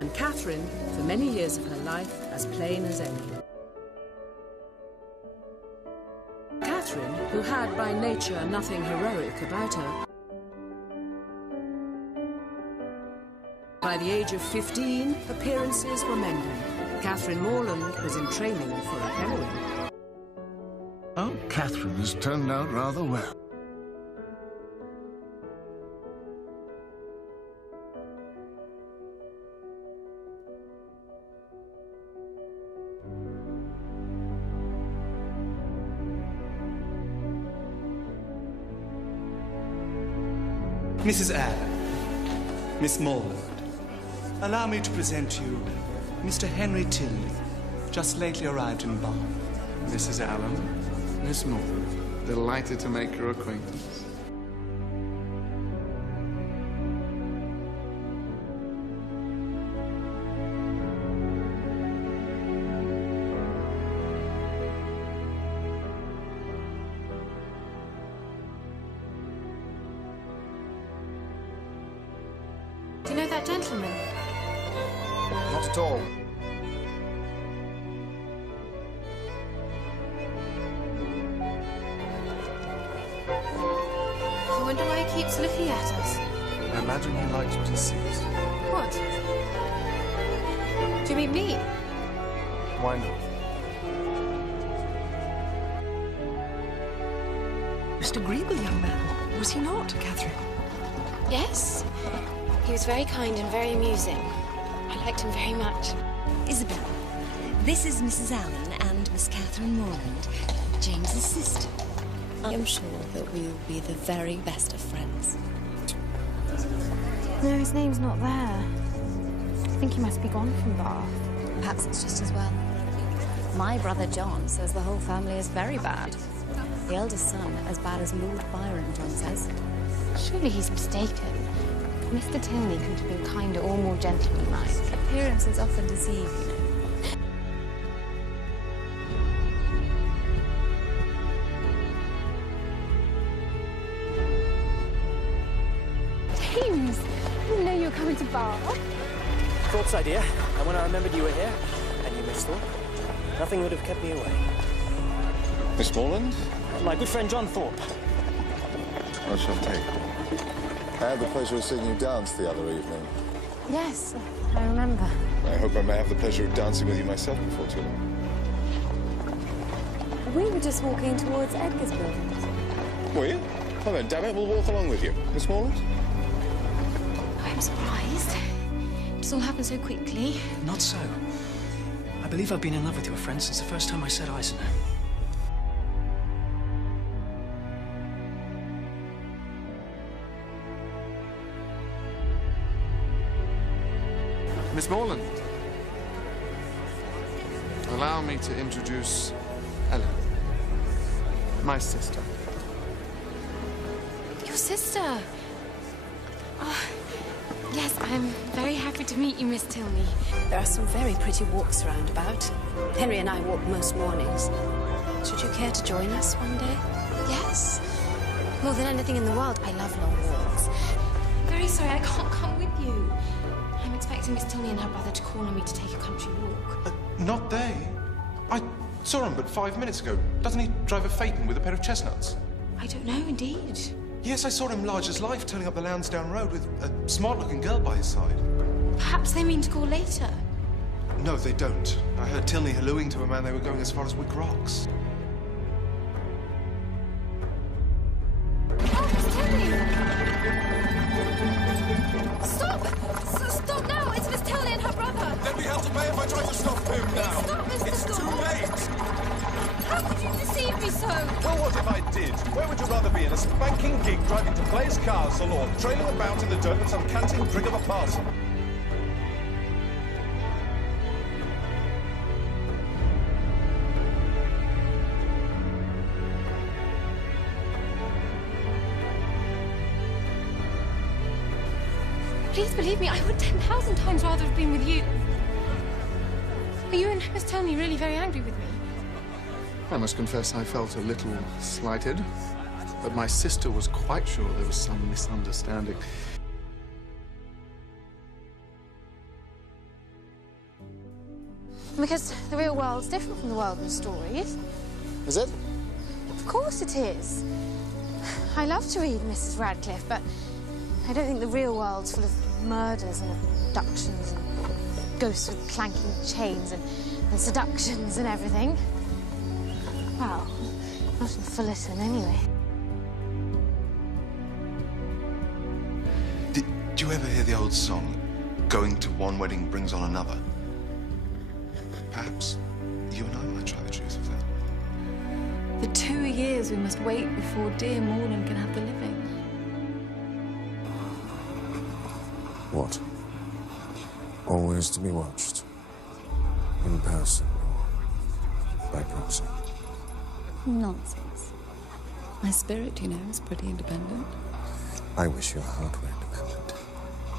And Catherine, for many years of her life, as plain as any. Catherine, who had by nature nothing heroic about her, by the age of 15, appearances were mending. Catherine Morland was in training for a heroine. Oh, Catherine has turned out rather well. Mrs. Allen, Miss Morland, allow me to present to you Mr. Henry Tilney, just lately arrived in Bath. Mrs. Allen, Miss Morland, delighted to make your acquaintance. Do you know that gentleman? Not at all. I wonder why he keeps looking at us. I imagine he likes what he sees. What? Do you mean me? Why not? Mr. Greeble, young man, was he not, Catherine? Yes. He was very kind and very amusing. I liked him very much. Isabel, this is Mrs. Allen and Miss Catherine Morland, James's sister. I am sure that we will be the very best of friends. No, his name's not there. I think he must be gone from Bath. Perhaps it's just as well. My brother John says the whole family is very bad. The eldest son, as bad as Lord Byron, John says. Surely he's mistaken. Mr. Tilney couldn't have been kinder or more gentlemanlike. Appearances often deceive, you know. James! I didn't know you were coming to Bath. Thorpe's idea, and when I remembered you were here, and you, Miss Thorpe, nothing would have kept me away. Miss Morland? My good friend John Thorpe. I shall take. I had the pleasure of seeing you dance the other evening. Yes, I remember. I hope I may have the pleasure of dancing with you myself before too long. We were just walking towards Edgar's buildings. Were you? Oh, then, damn it, we'll walk along with you. Miss Morland? I'm surprised. It's all happened so quickly. Not so. I believe I've been in love with your friend since the first time I set eyes on her. Miss Morland, allow me to introduce Ellen, my sister. Your sister? Oh, yes, I'm very happy to meet you, Miss Tilney. There are some very pretty walks round about. Henry and I walk most mornings. Should you care to join us one day? Yes. More than anything in the world, I love long walks. I'm very sorry I can't come with you. I'm expecting Miss Tilney and her brother to call on me to take a country walk. Not they. I saw him but 5 minutes ago. Doesn't he drive a phaeton with a pair of chestnuts? I don't know, indeed. Yes, I saw him large as life turning up the Lansdowne Road with a smart-looking girl by his side. Perhaps they mean to call later. No, they don't. I heard Tilney hallooing to a man they were going as far as Wick Rocks. Oh, Miss Tilney! Stop! Stop now! It's Miss Tilney and her brother! There'll be hell to pay if I try to stop him now. Stop, Mr. It's Thorpe. too late. How could you deceive me so? Well, what if I did? Where would you rather be, in a spanking gig driving to Blaze Castle or trailing about in the dirt with some canting prig of a parson? Please believe me, I would 10,000 times rather have been with you. Are you and Miss Tilney really very angry with me? I must confess I felt a little slighted, but my sister was quite sure there was some misunderstanding. Because the real world's different from the world in stories. Is it? Of course it is. I love to read Mrs. Radcliffe, but I don't think the real world's full of murders and abductions and ghosts with clanking chains and seductions and everything. Well, not in Fullerton, anyway. Did you ever hear the old song, "Going to one wedding brings on another"? Perhaps you and I might try the truth of that. The 2 years we must wait before dear Morland can have the living. What? Always to be watched. In person or by proxy. Nonsense. My spirit, you know, is pretty independent. I wish your heart were independent.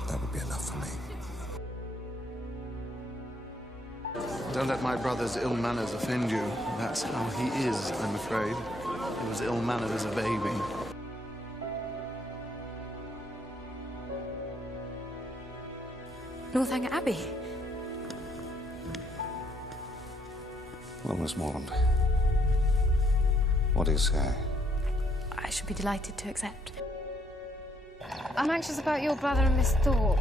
That would be enough for me. Don't let my brother's ill manners offend you. That's how he is, I'm afraid. He was ill-mannered as a baby. Northanger Abbey. Well, Miss Morland, what do you say? I should be delighted to accept. I'm anxious about your brother and Miss Thorpe.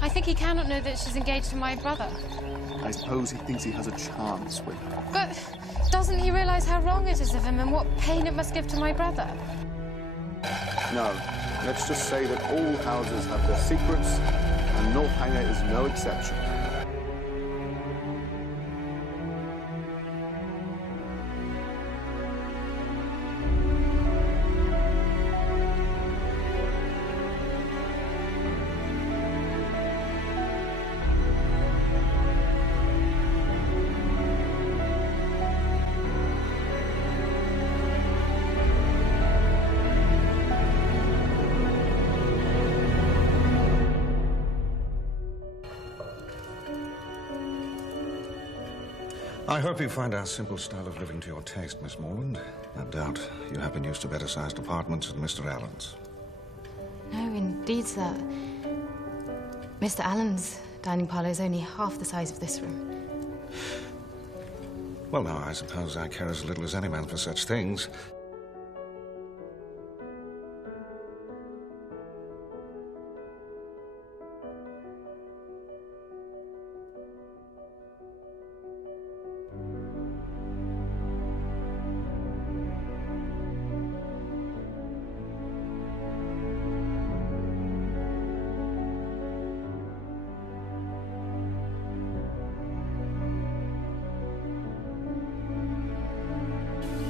I think he cannot know that she's engaged to my brother. I suppose he thinks he has a chance with her. But doesn't he realise how wrong it is of him and what pain it must give to my brother? No. Let's just say that all houses have their secrets, and Northanger is no exception. I hope you find our simple style of living to your taste, Miss Morland. No doubt you have been used to better-sized apartments than Mr. Allen's. No, indeed, sir. Mr. Allen's dining parlour is only half the size of this room. Well, now, I suppose I care as little as any man for such things.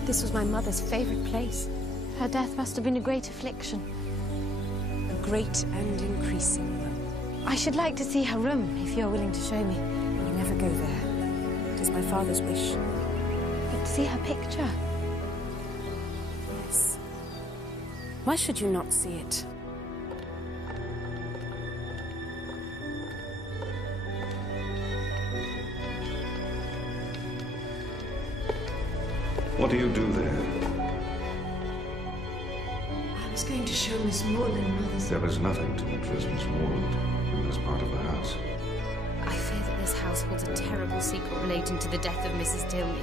This was my mother's favourite place. Her death must have been a great affliction. A great and increasing one. I should like to see her room, if you're willing to show me. We never go there. It is my father's wish. But to see her picture. Yes. Why should you not see it? What do you do there? I was going to show Miss Morland Mother's... There is nothing to interest Miss Morland in this part of the house. I fear that this house holds a terrible secret relating to the death of Mrs. Tilney.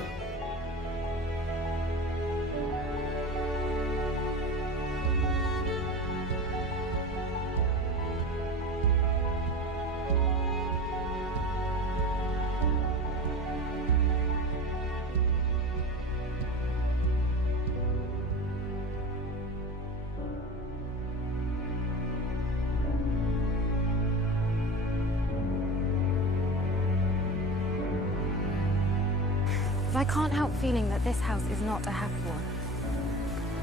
But I can't help feeling that this house is not a happy one.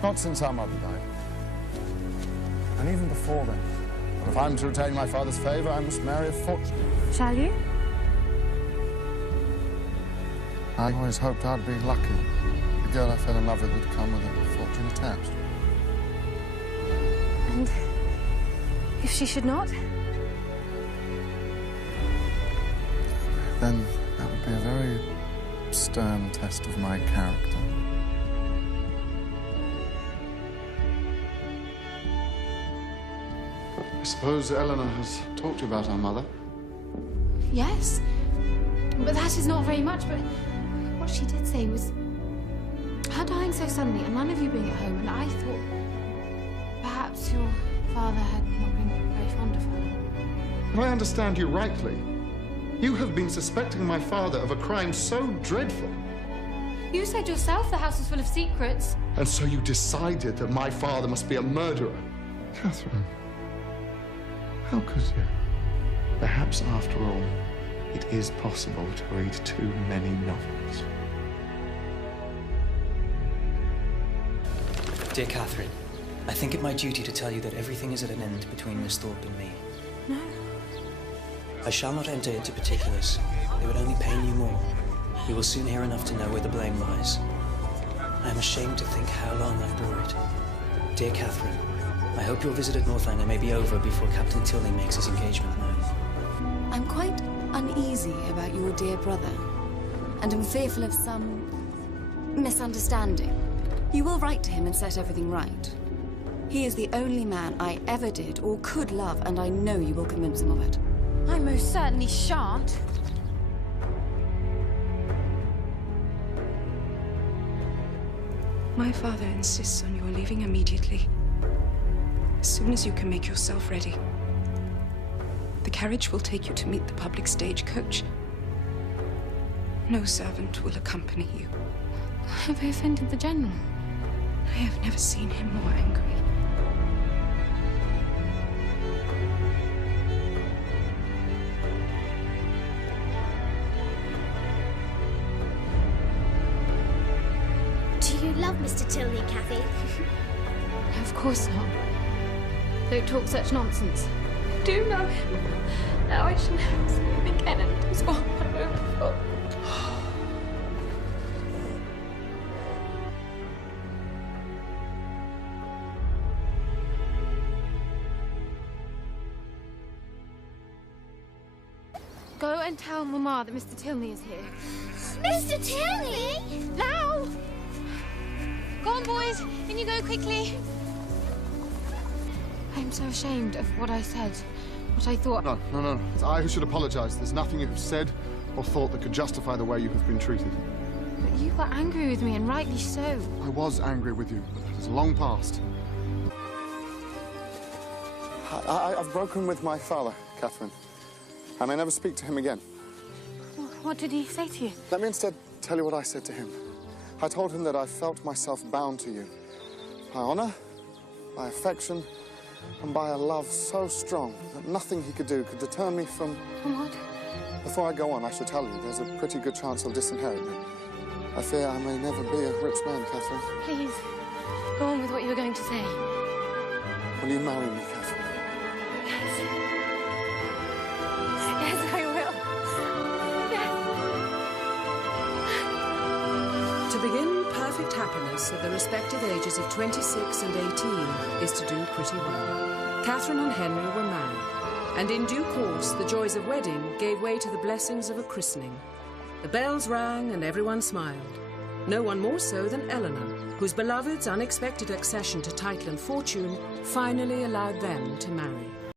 Not since our mother died. And even before then. If I'm to retain my father's favour, I must marry a fortune. Shall you? I always hoped I'd be lucky. The girl I fell in love with would come with a fortune attached. And if she should not? Then that would be a very stern test of my character. I suppose Eleanor has talked to you about our mother? Yes. But that is not very much, but what she did say was her dying so suddenly and none of you being at home, and I thought perhaps your father had not been very fond of her. If I understand you rightly, you have been suspecting my father of a crime so dreadful. You said yourself the house was full of secrets. And so you decided that my father must be a murderer. Catherine, how could you? Perhaps, after all, it is possible to read too many novels. Dear Catherine, I think it my duty to tell you that everything is at an end between Miss Thorpe and me. No. I shall not enter into particulars. They would only pain you more. You will soon hear enough to know where the blame lies. I am ashamed to think how long I bore it. Dear Catherine, I hope your visit at Northanger may be over before Captain Tilney makes his engagement known. I'm quite uneasy about your dear brother, and am fearful of some misunderstanding. You will write to him and set everything right. He is the only man I ever did or could love, and I know you will convince him of it. I most certainly shan't. My father insists on your leaving immediately. As soon as you can make yourself ready. The carriage will take you to meet the public stagecoach. No servant will accompany you. Have I offended the General? I have never seen him more angry. Do you love Mr. Tilney, Cathy? Of course not. Don't talk such nonsense. Do know him. Now I shall never see him again, and it was all my own fault. Go and tell Mama that Mr. Tilney is here. Mr. Tilney? Now! Go on, boys. In you go quickly. I'm so ashamed of what I said, what I thought. No. It's I who should apologize. There's nothing you have said or thought that could justify the way you have been treated. But you were angry with me, and rightly so. I was angry with you, but that has long passed. I've broken with my father, Catherine. I may never speak to him again. What did he say to you? Let me instead tell you what I said to him. I told him that I felt myself bound to you. By honor, by affection, and by a love so strong that nothing he could do could deter me from... From what? Before I go on, I should tell you, there's a pretty good chance he'll disinherit me. I fear I may never be a rich man, Catherine. Please, go on with what you were going to say. Will you marry me, Catherine? Yes, I will. Yes. To begin perfect happiness at the respective ages of 26 and 18 is to do pretty well. Catherine and Henry were married, and in due course the joys of wedding gave way to the blessings of a christening. The bells rang and everyone smiled. No one more so than Eleanor, whose beloved's unexpected accession to title and fortune finally allowed them to marry.